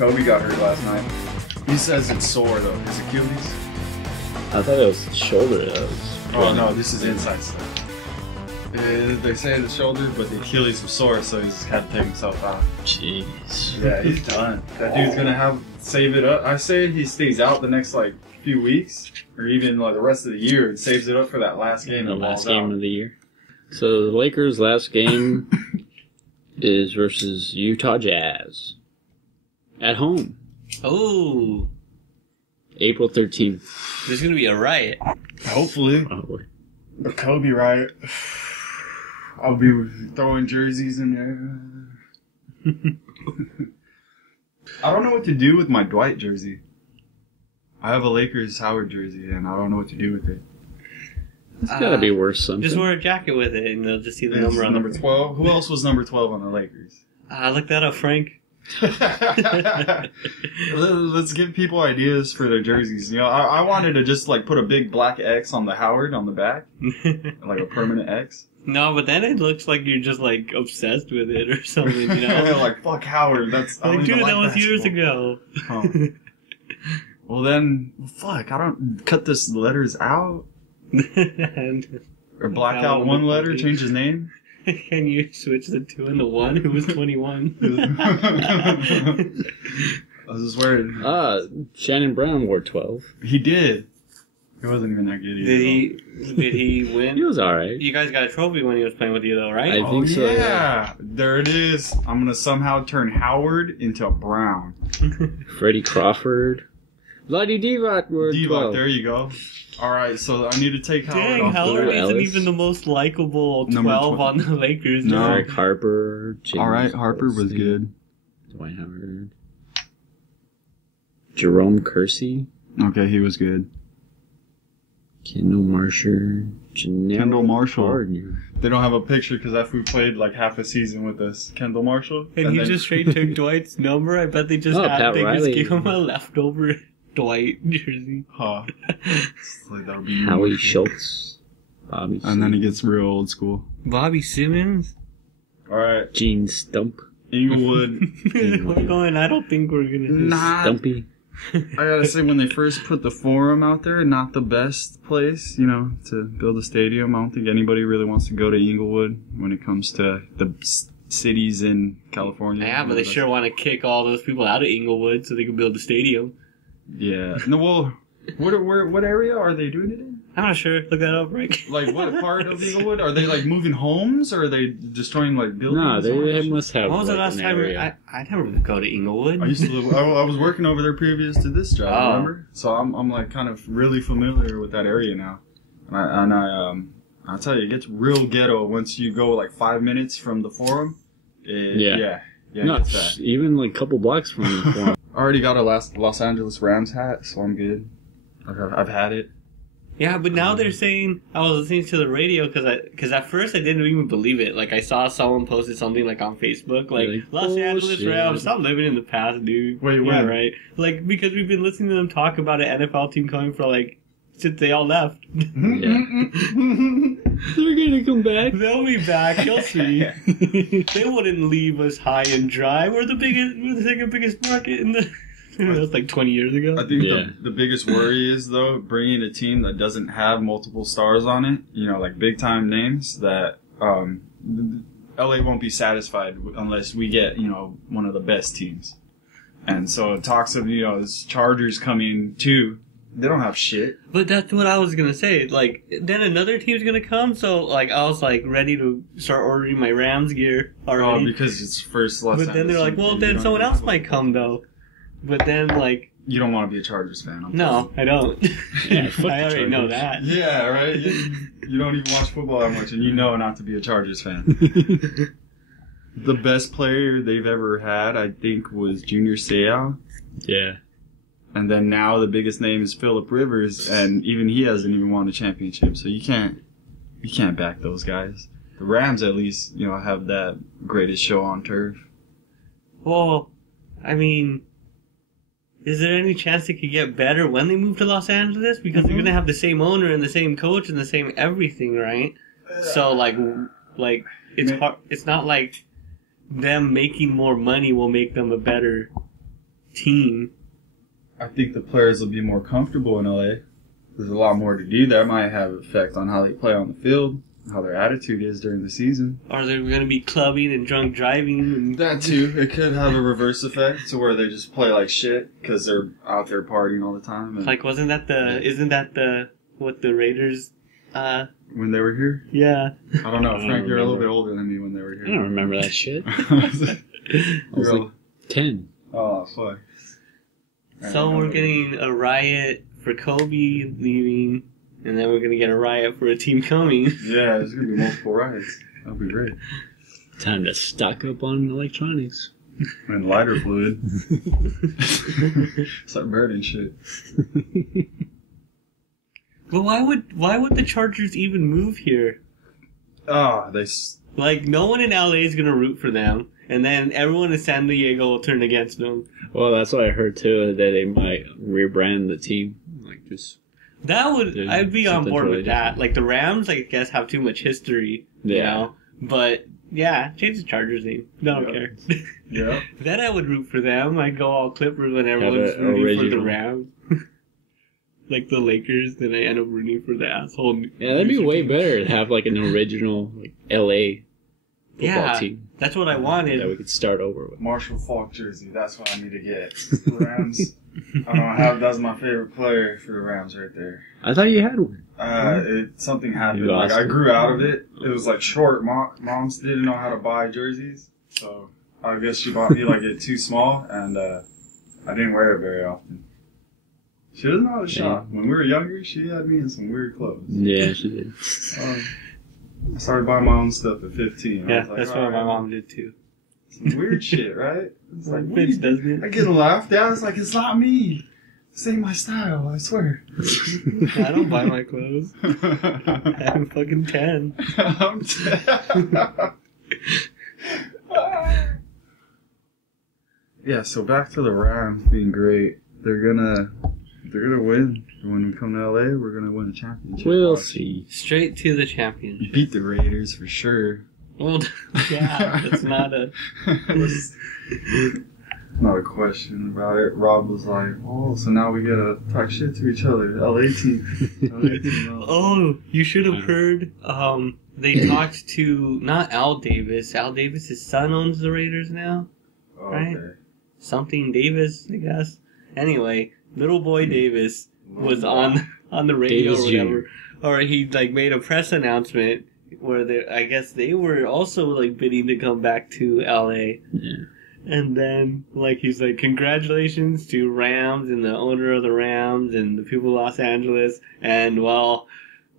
Kobe got hurt last night. He says it's sore though. His Achilles. I thought it was the shoulder that was... Oh no, this is inside stuff. They say the shoulder, but the Achilles was sore, so he's had to take himself out. Jeez. Yeah, he's done. That dude's gonna save it up. I say he stays out the next few weeks, or even the rest of the year, and saves it up for that last game. The last game of the year. So the Lakers' last game is versus Utah Jazz at home. Oh, April 13th. there's gonna be a riot. Hopefully, Probably. a Kobe riot. I'll be throwing jerseys in there. I don't know what to do with my Dwight jersey. I have a Lakers Howard jersey, and I don't know what to do with it. It's gotta be worth something. Just wear a jacket with it, and they'll just see the number on number 12. Who else was number 12 on the Lakers? Look that up, Frank. Let's give people ideas for their jerseys. I wanted to just put a big black X on the Howard on the back, like a permanent X. No, but then it looks like you're just obsessed with it or something, Fuck Howard. That's dude, that was years ago. Oh. Well then, fuck. I don't cut this letters out or black out one letter, change his name. Can you switch the 2 and the 1? Who was 21? I was just worried. Shannon Brown wore 12. He did. He wasn't even that good either. Did he win? He was alright. You guys got a trophy when he was playing with you, though, right? I think so. Yeah, there it is. I'm gonna somehow turn Howard into a Brown. Freddie Crawford. Vlade Divac wore 12. There you go. All right, so I need to take Howard Dang, off. Howard Blue isn't Ellis. even the most likable Number 12 on the Lakers. No. Derek Harper. James All right, Harper was Wilson, good. Dwight Howard. Jerome Kersey. Okay, he was good. Kendall Marshall. Kendall Marshall. Gardner. They don't have a picture because that fool played half a season with us. Kendall Marshall. And he then- just straight took Dwight's number. I bet they just Pat just Riley. gave him a leftover Dwight jersey. Huh. That'll be Howie Schultz. Bobby And then he Simmons, gets real old school. Bobby Simmons? All right, Gene Stump. Inglewood. We're going, I don't think we're going to do Stumpy. I gotta say, when they first put the Forum out there, not the best place, to build a stadium. I don't think anybody really wants to go to Inglewood when it comes to the cities in California. Yeah, but they sure want to kick all those people out of Inglewood so they can build a stadium. Yeah. No, well, what area are they doing it in? I'm not sure. Look that up, Rick. What part of Inglewood? Are they moving homes, or are they destroying buildings? No, they must have. When was the last an time? area. I never go to Inglewood. I used to live. I was working over there previous to this job. Oh. Remember? So I'm kind of really familiar with that area now, and I'll tell you, it gets real ghetto once you go 5 minutes from the Forum. Yeah. No, it's bad. even a couple blocks from the Forum. I already got a Los Angeles Rams hat, so I'm good. I've had it. Yeah, but now they're saying, I was listening to the radio because at first I didn't even believe it. I saw someone posted something on Facebook, Los Angeles Rams, stop living in the past, dude. Wait, yeah, when? right? Because we've been listening to them talk about an NFL team coming for since they all left. Yeah. They're gonna come back. They'll be back, you'll see. They wouldn't leave us high and dry. We're the second biggest market in the... That was 20 years ago. I think the biggest worry is, though, bringing a team that doesn't have multiple stars on it, big-time names, that LA won't be satisfied unless we get, one of the best teams. And so talks of, this Chargers coming, too. They don't have shit. But that's what I was going to say. Then another team's going to come, so, I was, ready to start ordering my Rams gear already. Oh, because it's first Los But then they're like, well, then someone else might come, though. But then, You don't want to be a Chargers fan. No, I don't. Yeah, fuck I already the know Chargers. that. Yeah, right? You don't even watch football that much, and you know not to be a Chargers fan. The best player they've ever had, I think, was Junior Seau. Yeah. And then now the biggest name is Phillip Rivers, and even he hasn't even won a championship, so you can't back those guys. The Rams, at least, have that greatest show on turf. Well, I mean... Is there any chance it could get better when they move to Los Angeles? Because they're gonna have the same owner and the same coach and the same everything, right? So it's hard. It's not like them making more money will make them a better team. I think the players will be more comfortable in LA. There's a lot more to do. That might have an effect on how they play on the field, how their attitude is during the season. Or they're going to be clubbing and drunk driving. And That too. It could have a reverse effect to where they just play like shit because they're out there partying all the time. And like, isn't that what the Raiders, when they were here? yeah. I don't know. I don't Frank, you're a little remember. bit older than me when they were I here. don't remember that shit. I I was like 10. oh, fuck. So we're getting a riot for Kobe leaving, and then we're going to get a riot for a team coming. Yeah, there's going to be multiple riots. That'll be great. Time to stock up on electronics. And lighter fluid. Start burning shit. But why would the Chargers even move here? Ah, Like, no one in LA is going to root for them, and then everyone in San Diego will turn against them. Well, that's what I heard too, that they might rebrand the team. Like, just. I'd be on something board totally with that. different. Like, the Rams, I guess, have too much history, you Yeah. know? But, yeah, change the Chargers name. Don't Yeah. care. yeah. Then I would root for them. I'd go all Clippers when everyone's a rooting for the original. Rams. Like the Lakers, then I end up rooting for the asshole. Yeah, that'd be way better to have like an original like LA football team That's what I that wanted. we could start over with. Marshall Falk jersey. That's what I need to get. The Rams. I don't have. That's my favorite player for the Rams right there. I thought you had one. Something happened. You Like lost I it. grew out of it. It was like short. Moms didn't know how to buy jerseys, so I guess she bought me like it too small, and I didn't wear it very often. She doesn't know how to shop. When we were younger, she had me in some weird clothes. Yeah, she did. I started buying my own stuff at 15. I Yeah, was like, that's all what my right, mom did too. Some weird shit, right? It's like, what do Fits, you- doesn't I it? get a laugh. Dad's like, it's not me. This ain't my style, I swear. I don't buy my clothes. I'm fucking 10. I'm yeah, so back to the Rams being great. They're gonna win. When we come to LA, we're gonna win the championship. We'll Watch. see. Straight to the championship. Beat the Raiders for sure. Well, yeah, that's not a... Not a question about it. Rob was like, "Oh, so now we gotta talk shit to each other." LA team. LA team. Oh, you should have heard, they talked to, not Al Davis. Al Davis' son owns the Raiders now. Oh, right? okay. Something Davis, I guess. Anyway, little boy Davis was on the radio Davis or whatever. Or he, like, made a press announcement where I guess they were also, like, bidding to come back to LA. Yeah. And then, like, he's like, congratulations to Rams and the owner of the Rams and the people of Los Angeles. And, well,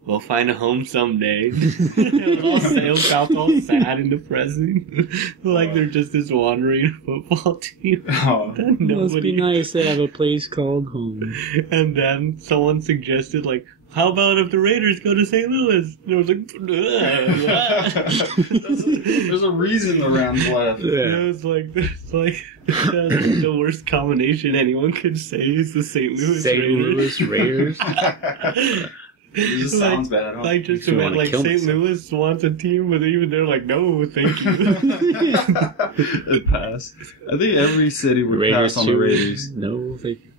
we'll find a home someday. It felt all sad and depressing. Like they're just this wandering football team. Oh. That Must be nobody... nice to have a place called home. And then someone suggested, like, how about if the Raiders go to St. Louis? And I was like, There's a reason the Rams left. It was like, that's the worst combination anyone could say is the St. Louis St. Raiders. Louis Raiders. It just sounds bad. Like, just You about, wanna like, kill St. myself. Louis wants a team, but even they're like, no, thank you. It passed. I think every city would Raiders pass on the too. Raiders. No, thank you.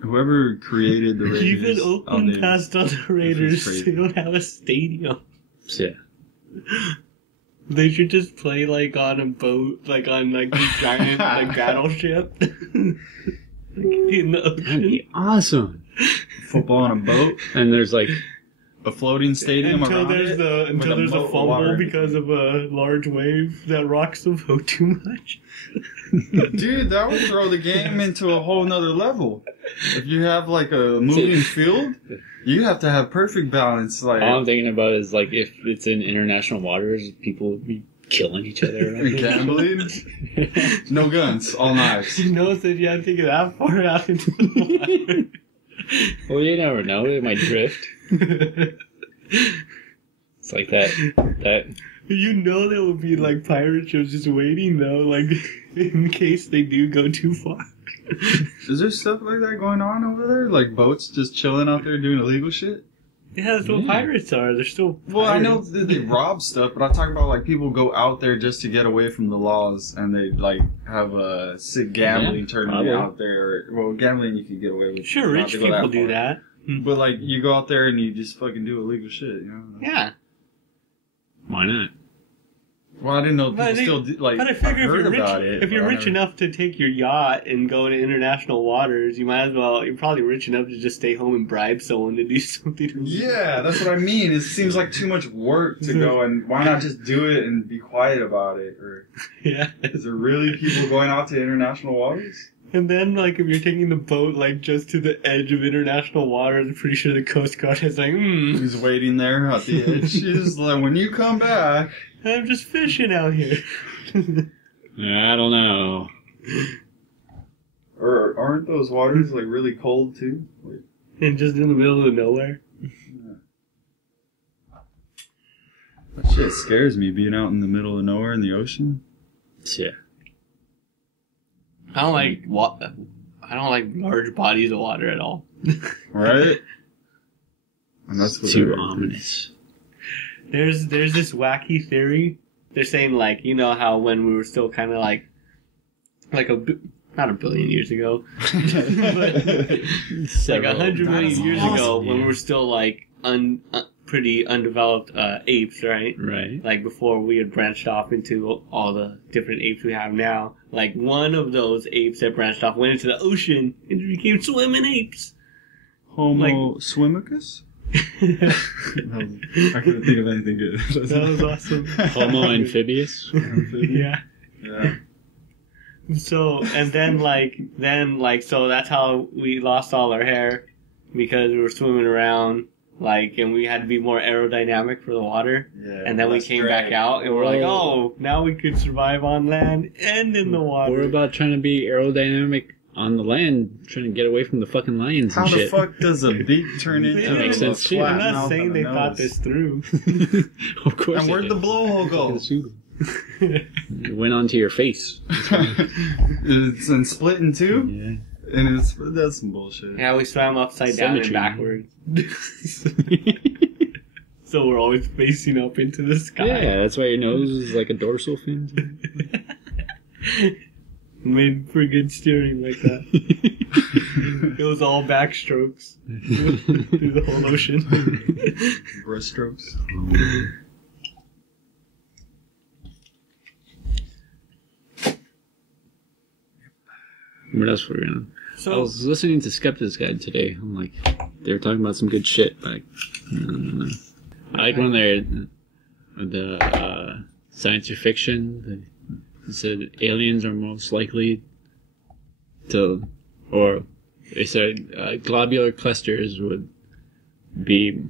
Whoever created the Raiders. Even Oakland they- passed on the Raiders. crazy. They don't have a stadium. Yeah. They should just play, like, on a boat, like, on, like, a giant, like, battleship. In the That'd ocean. be awesome. Football on a boat, And there's like, a floating stadium Until around there's it. until with there's a moat of fumble water. because of a large wave that rocks the boat too much. Dude, that would throw the game into a whole nother level. If you have like a moving field, you have to have perfect balance. Like all I'm thinking about is like if it's in international waters, people would be killing each other. gambling, no guns, all knives. You know, said you had to take it that far out into the Well, you never know. It might drift. water. It's like that. You know there will be, like, pirate ships just waiting, though, like, in case they do go too far. Is there stuff like that going on over there? Like boats just chilling out there doing illegal shit? Yeah, that's what pirates are. They're still pirates. Well, I know that they rob stuff, but I'm talking about like people go out there just to get away from the laws, and they like have a sick gambling tournament out there. Well, gambling you can get away with. Sure, rich people do that. But like you go out there and you just fucking do illegal shit, you know? Yeah. Why not? Well, I didn't know people still do, like. But I figure if you're rich enough to take your yacht and go to international waters, you might as well. You're probably rich enough to just stay home and bribe someone to do something. Yeah, that's what I mean. It seems like too much work to go, and why not just do it and be quiet about it? Or yeah, is there really people going out to international waters? And then, like, if you're taking the boat, like, just to the edge of international waters, I'm pretty sure the Coast Guard is like, He's waiting there at the edge. She's like, when you come back. I'm just fishing out here. I don't know. Or aren't those waters, like, really cold, too? Like, and just in the middle of nowhere? Yeah. That shit scares me, being out in the middle of nowhere in the ocean. Yeah. I don't like large bodies of water at all. Right? And that's what too ominous. There's this wacky theory. They're saying, like, you know how when we were still kind of like not a billion years ago, but like 100 million years ago, when we were still like pretty undeveloped apes, right? Right. Like before we had branched off into all the different apes we have now. Like one of those apes that branched off went into the ocean and became swimming apes. Homo swimicus? I couldn't think of anything good. That was awesome. Homo amphibious? Yeah. Yeah. So, and then so that's how we lost all our hair, because we were swimming around, like, and we had to be more aerodynamic for the water. Yeah, and then we came back out and we're like, oh, now we could survive on land and in the water. We're about trying to be aerodynamic on the land, trying to get away from the fucking lions and shit. How the fuck does a beak turn into that makes sense too. I'm not saying they thought this through. Of course. And where'd the blowhole go? It went onto your face. It's in split in two? Yeah. And that's some bullshit. Yeah, we swam upside down and backwards. So we're always facing up into the sky. Yeah, that's why your nose is like a dorsal fin. Made for good steering like that. It was all backstrokes through the whole ocean. Breaststrokes. What else were we on? So, I was listening to Skeptic's Guide today. I'm like, they were talking about some good shit. Like, I like when they're the science fiction. They said aliens are most likely to, or they said globular clusters would be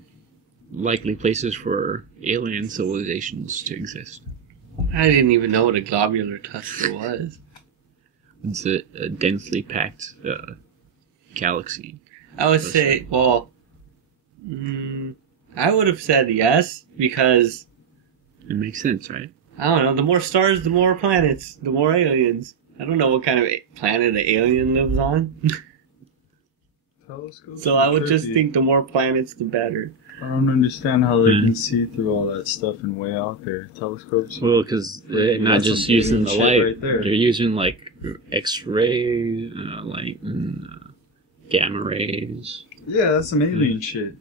likely places for alien civilizations to exist. I didn't even know what a globular cluster was. It's a densely packed galaxy. I would say, well, I would have said yes, because it makes sense, right? I don't know, the more stars, the more planets, the more aliens. I don't know what kind of planet an alien lives on. So I would just think the more planets, the better. I don't understand how they can see through all that stuff and way out there. Telescopes? Well, because they're not just using the light. Right there. They're using, like, X-ray, light, and gamma rays. Yeah, that's some alien shit.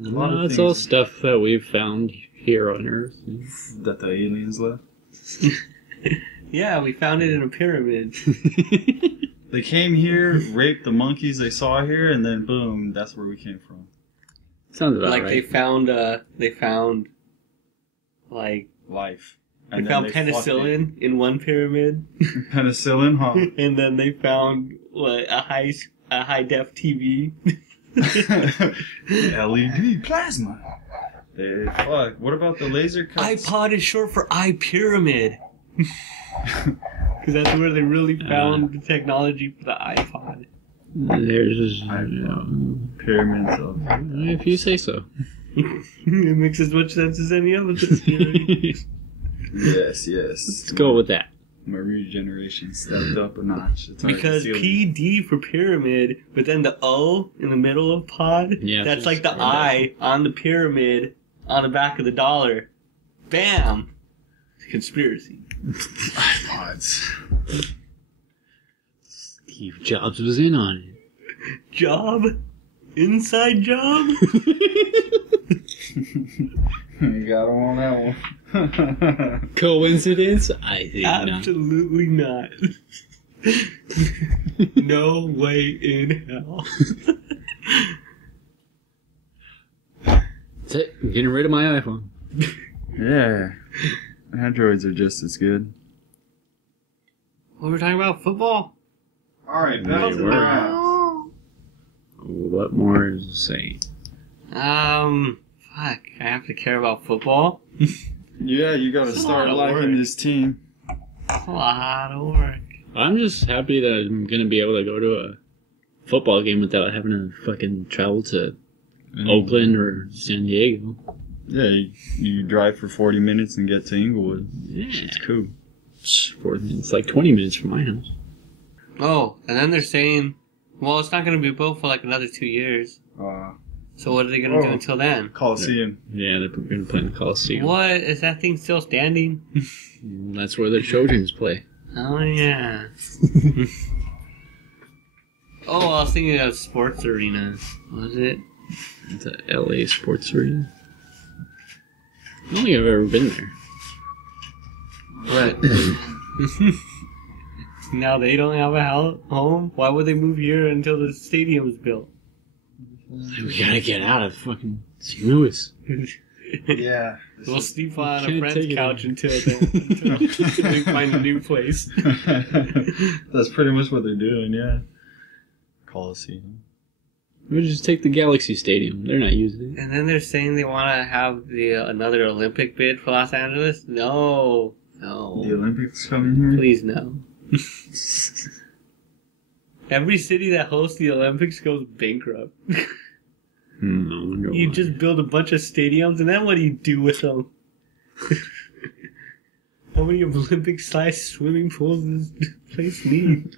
It's all stuff that we've found here on Earth. That the aliens left? Yeah, we found it in a pyramid. They came here, raped the monkeys they saw here, and then boom, that's where we came from. Sounds about like right. They found like life. And they found penicillin in one pyramid. Penicillin, huh? And then they found a high def TV. LED plasma. Hey, fuck. What about the laser cuts? iPod is short for iPyramid. Because that's where they really found the technology for the iPod. There's pyramids of. If you say so. It makes as much sense as any other theory. Yes. Let's go with that. My regeneration stepped up a notch. It's already Because sealed. PD for pyramid, but then the O in the middle of pod, Yeah, that's just like the spread I on the pyramid on the back of the dollar. Bam! Conspiracy. iPods. Steve Jobs was in on it. Job? Inside job? You got him on that one. Coincidence? I think not. Absolutely not. No way in hell. That's it. I'm getting rid of my iPhone. Yeah. Androids are just as good. What were we talking about? Football? Alright, back to the rap. What more is to say? Fuck. I have to care about football? Yeah, you gotta It's a start lot of liking work. this team. A lot of work. I'm just happy that I'm gonna be able to go to a football game without having to fucking travel to Oakland or San Diego. Yeah, you drive for 40 minutes and get to Inglewood. Yeah. It's cool. It's like 20 minutes from my house. Oh, and then they're saying, well, it's not going to be built for like another 2 years. So what are they going to do until then? Coliseum. Yeah, they're going to play in the Coliseum. What? Is that thing still standing? That's where the Trojans play. Oh, yeah. Oh, I was thinking of sports arena. Was it? The LA Sports Arena. I don't think I've ever been there. What? Now they don't have a home? Why would they move here until the stadium's built? We gotta get out of fucking St. Louis. Yeah. We'll sleep on a Can't friend's take it couch until then. Until we find a new place. That's pretty much what they're doing, yeah. Coliseum. We'll just take the Galaxy Stadium. They're not using it. And then they're saying they want to have another Olympic bid for Los Angeles? No. The No. Olympics coming here? Please no. Every city that hosts the Olympics goes bankrupt. No, You just build a bunch of stadiums, and then what do you do with them? How many Olympic-sized swimming pools does this place need?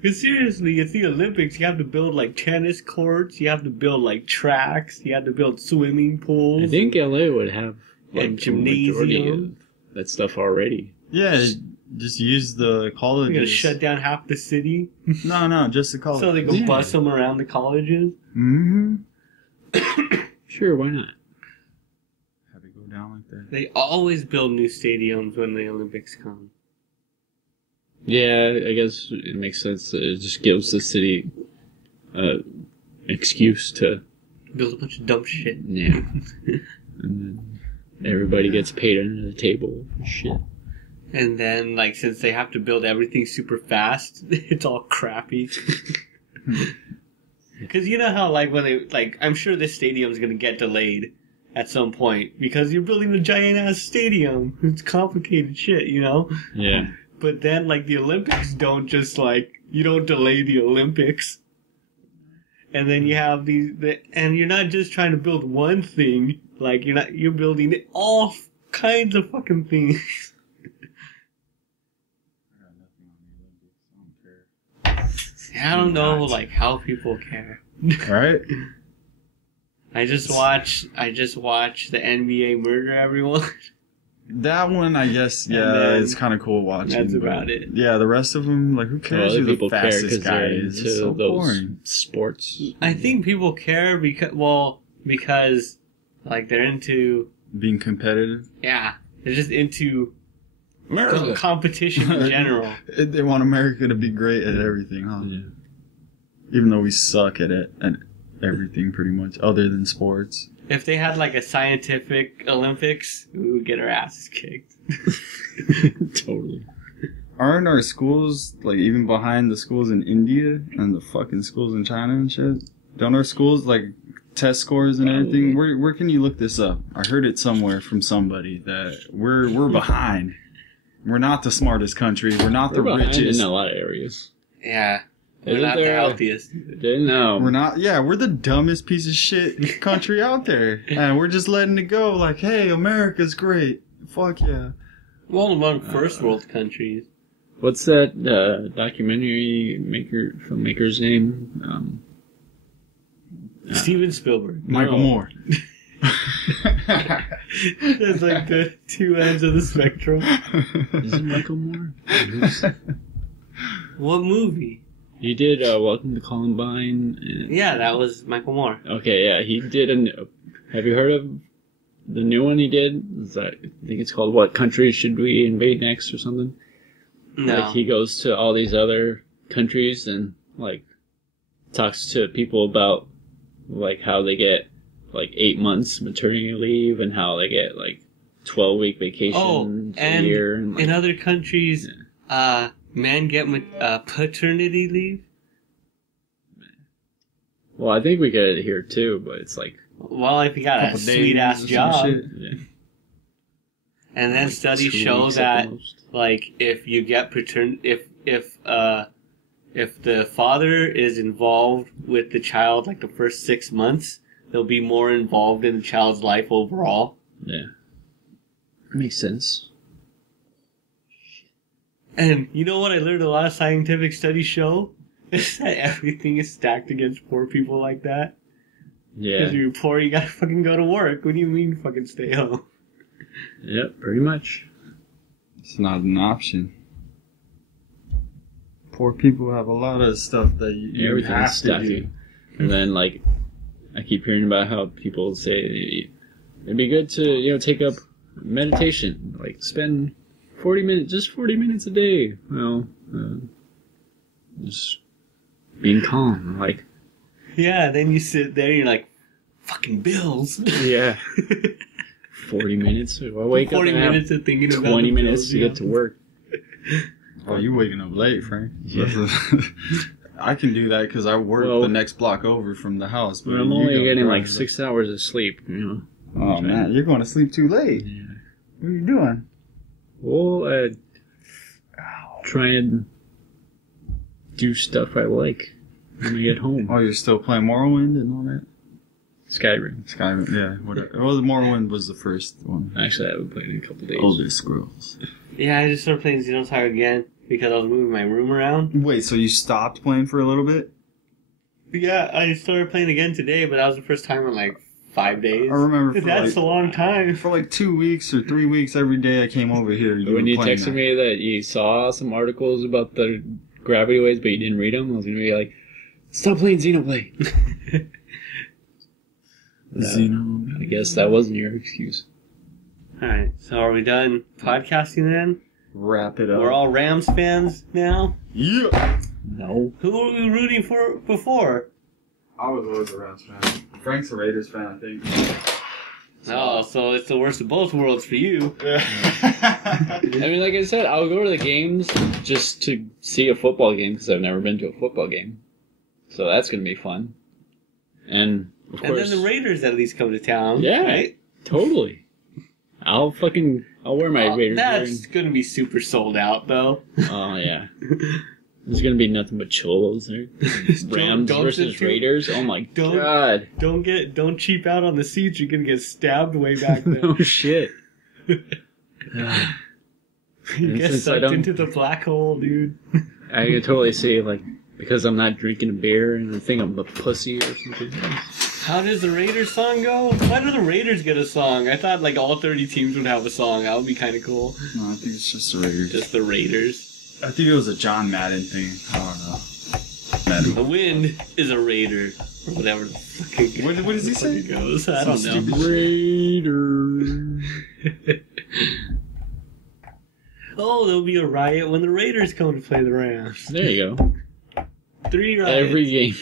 Because seriously, it's the Olympics. You have to build like tennis courts. You have to build like tracks. You have to build swimming pools. I think LA would have A like the majority gymnasium. of that stuff already. Yeah, just use the colleges. You're gonna shut down half the city, No, just the colleges. so they go bus them around the colleges. Mm-hmm. Sure, why not? Have it go down like that. They always build new stadiums when the Olympics come. Yeah, I guess it makes sense. It just gives the city excuse to Build a bunch of dumb shit. yeah. And then everybody gets paid under the table for shit. And then, like, since they have to build everything super fast, it's all crappy. Because you know how, like, when they, like, I'm sure this stadium's gonna get delayed at some point because you're building a giant ass stadium. It's complicated shit, you know? Yeah. But then, like, the Olympics don't just, like, you don't delay the Olympics. And then you have and you're not just trying to build one thing, like, you're building all kinds of fucking things. I don't know, like, how people care. Right? I just watch the NBA murder everyone. That one, I guess, And yeah, then it's kind of cool watching. that's but about it. Yeah, the rest of them, like, who cares Other who the people care fastest because guy they're is? into It's so those boring. sports. I think people care because, like, they're into, Being competitive. yeah, they're just into America. competition in general. They want America to be great at everything, huh? Yeah. Even though we suck at it, at everything pretty much, other than sports. If they had, like, a scientific Olympics, we would get our asses kicked. Totally. Aren't our schools, like, even behind the schools in India and the fucking schools in China and shit? Don't our schools, like, test scores and everything? Where can you look this up? I heard it somewhere from somebody that we're behind. We're not the smartest country. We're not the We're behind richest. in a lot of areas. Yeah. We're Isn't not the there healthiest. Didn't know. We're not, yeah, we're the dumbest piece of shit country out there. And we're just letting it go like, hey, America's great. Fuck yeah. Well, among first world countries. What's that documentary filmmaker's name? Steven Spielberg. Michael Moore. That's like the two ends of the spectrum. Is it Michael Moore? What movie? He did Welcome to Columbine. Yeah, that was Michael Moore. Okay, yeah, he did have you heard of the new one he did? I think it's called What Country Should We Invade Next or something? No. Like, he goes to all these other countries and, like, talks to people about, like, how they get, like, 8 months maternity leave and how they get, like, 12-week vacations a year. And, like, in other countries, men get paternity leave. Well, I think we get it here, too, but it's like... Well, if you got a sweet-ass job. Yeah. And then like studies show that, like, if you get if the father is involved with the child, like, the first 6 months, they'll be more involved in the child's life overall. Yeah. Makes sense. And you know what I learned a lot of scientific studies show? Is that everything is stacked against poor people like that. Yeah. Because you're poor, you gotta fucking go to work. What do you mean fucking stay home? Yep, pretty much. It's not an option. Poor people have a lot of stuff that you have to do. And then, like, I keep hearing about how people say it'd be good to, take up meditation. Like, spend 40 minutes a day. Well, just being calm. Like, yeah, then you sit there and you're like, fucking bills. Yeah. 40 minutes. I wake 40 up and minutes of thinking 20 about 20 minutes to get to work. Oh, you waking up late, Frank. Yeah. I can do that because I work the next block over from the house. But I'm only getting like 6 hours of sleep, Oh, man, you're going to sleep too late. Yeah. What are you doing? Well, try and do stuff I like when I get home. Oh, you're still playing Morrowind and all that? Skyrim. Yeah, whatever. Well, the Morrowind was the first one. Actually, I haven't played in a couple days. Elder Scrolls. Yeah, I just started playing Xenosaga again because I was moving my room around. Wait, so you stopped playing for a little bit? Yeah, I started playing again today, but that was the first time in like 5 days. I remember That's a long time. For like 2 weeks or 3 weeks, every day I came over here. When you texted me that you saw some articles about the gravity waves, but you didn't read them, I was going to be like, stop playing Xenoblade. I guess that wasn't your excuse. Alright, so are we done podcasting then? Wrap it up. We're all Rams fans now? Yeah! No. Who were we rooting for before? I was always a Rams fan. Frank's a Raiders fan, I think. Oh, so it's the worst of both worlds for you. I mean, like I said, I'll go to the games just to see a football game because I've never been to a football game. So that's going to be fun. And, of course... And then the Raiders at least come to town. Yeah, right? Totally. I'll wear my Raiders That's going to be super sold out, though. Oh, yeah. There's going to be nothing but cholos there. Rams versus Raiders. Oh, my God. Don't cheap out on the seats. You're going to get stabbed way back there. No shit. You get sucked into the black hole, dude. I can totally see, like, because I'm not drinking a beer and I think I'm a pussy or something. How does the Raiders song go? Why do the Raiders get a song? I thought like all 30 teams would have a song. That would be kind of cool. No, I think it's just the Raiders. Just the Raiders. I think it was a John Madden thing. I don't know. Madden. The wind is a Raider. Or whatever the fucking What does he say? Goes. I don't know. Raiders. Oh, there'll be a riot when the Raiders come to play the Rams. There you go. 3 riots. Every game.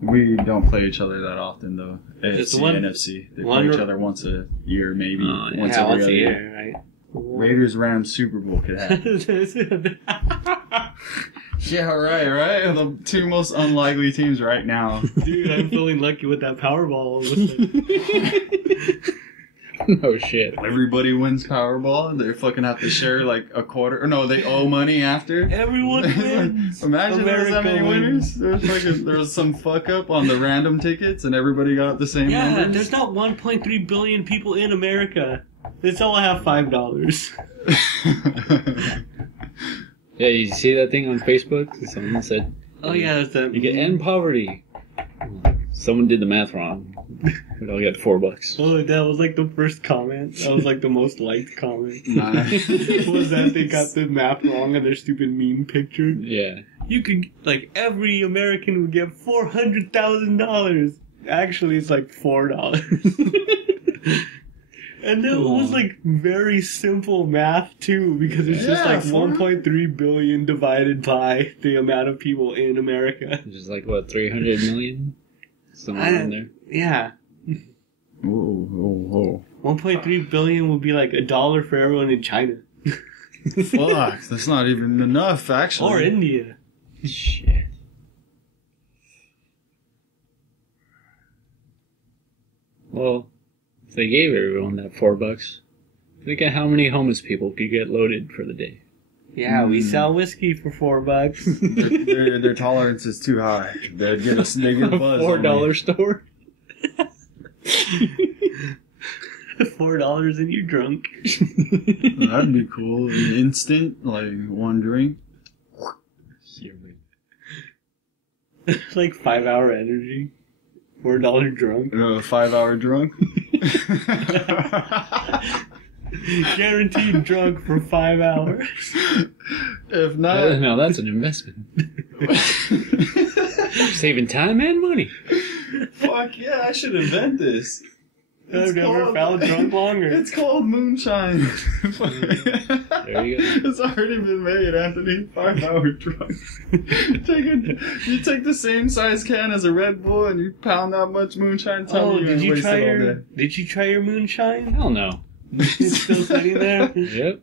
We don't play each other that often, though. Just AFC, NFC. They play each other once a year, maybe. Once a year, right? Raiders Rams Super Bowl could happen. Yeah, right? The two most unlikely teams right now. Dude, I'm feeling lucky with that Powerball. No shit. Everybody wins Powerball, and they fucking have to share like a quarter. Or no, they owe money after. Everyone wins. Imagine there's that many winners. There was some fuck up on the random tickets, and everybody got the same numbers. There's not 1.3 billion people in America. They all have $5. Yeah, you see that thing on Facebook? Someone said, Oh yeah, that's that. you can end poverty. Someone did the math wrong. We all got $4. Oh, that was like the first comment. That was like the most liked comment. Nice. Was that they got the math wrong on their stupid meme picture? Yeah. You could, like, every American would get $400,000. Actually, it's like $4. And that was like very simple math too, because it's just like 1.3 billion divided by the amount of people in America. Just like, what, 300 million? Somewhere in there. Yeah. Whoa. 1.3 billion would be like $1 for everyone in China. Fuck, that's not even enough, actually. Or India. Shit. Well, if they gave everyone that $4, think of how many homeless people could get loaded for the day. Yeah, we sell whiskey for $4. Their tolerance is too high. They get a buzz. $4 store. $4 and you're drunk. That'd be cool. An instant, like one drink. Like 5-hour energy. $4 drunk. 5-hour drunk. Guaranteed drunk for 5 hours. If not, no, that's an investment. Saving time and money. Fuck yeah! I should invent this. I've never felt drunk longer. It's called moonshine. There you go. It's already been made, Anthony. 5-hour drunk. You take the same size can as a Red Bull and you pound that much moonshine. Did you try your moonshine? Hell no. It's still sitting there? Yep.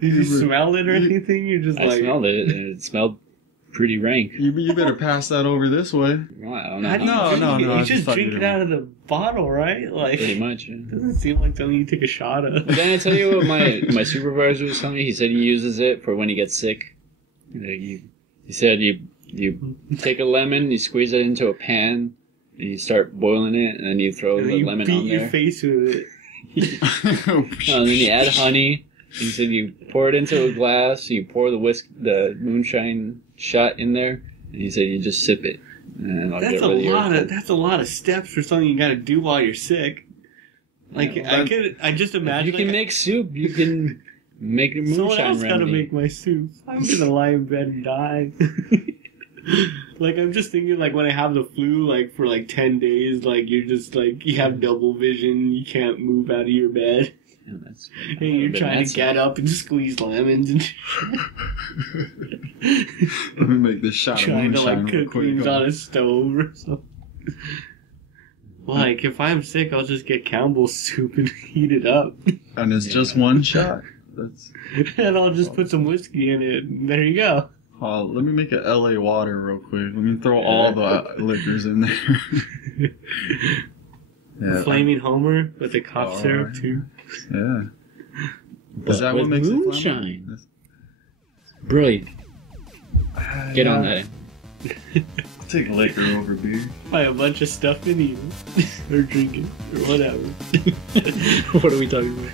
Did you smell it or anything? You're just I smelled it, and it smelled pretty rank. You better pass that over this way. Well, I don't know. No. You just drink it out of the bottle, right? Like, Pretty much. Yeah. Doesn't seem like something you take a shot of. But then I tell you what my supervisor was telling me. He said he uses it for when he gets sick. He said you take a lemon, you squeeze it into a pan, and you start boiling it, and then you throw the lemon on there. You beat your face with it. And then you add honey. He said you pour it into a glass, you pour the moonshine shot in there, and he said you just sip it. And That's a lot of steps for something you gotta do while you're sick. Like, yeah, I just imagine... You can make soup, you can make a moonshine someone else remedy. gotta make my soup. I'm gonna lie in bed and die. Like, I'm just thinking, like, when I have the flu, like, for, like, 10 days, like, you're just, like, you have double vision, you can't move out of your bed. Yeah, and you're trying to get up and squeeze lemons and let me make this shot trying of to, moonshine like, cook things on a stove or something. Like, if I'm sick, I'll just get Campbell's soup and heat it up. And it's just one shot. And I'll just put some whiskey in it, and there you go. Oh, let me make an LA water real quick. Let me throw all the liquors in there. Yeah. Flaming Homer with the cough syrup, too. Yeah. Is that what makes moonshine? It brilliant. Get on that. Take liquor over beer. Buy a bunch of stuff and eat it. Or drink it. Or whatever. What are we talking about?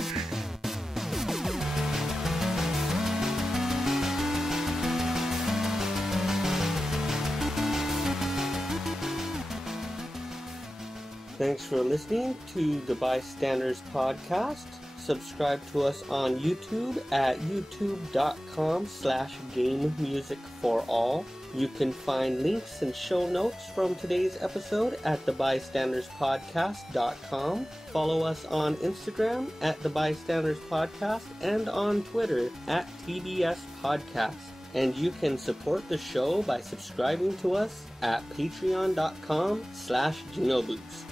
Thanks for listening to the Bystanders Podcast. Subscribe to us on YouTube at youtube.com/gamemusicforall. You can find links and show notes from today's episode at thebystanderspodcast.com. Follow us on Instagram at The Bystanders Podcast and on Twitter at TBS Podcast. And you can support the show by subscribing to us at patreon.com/GenoBoots.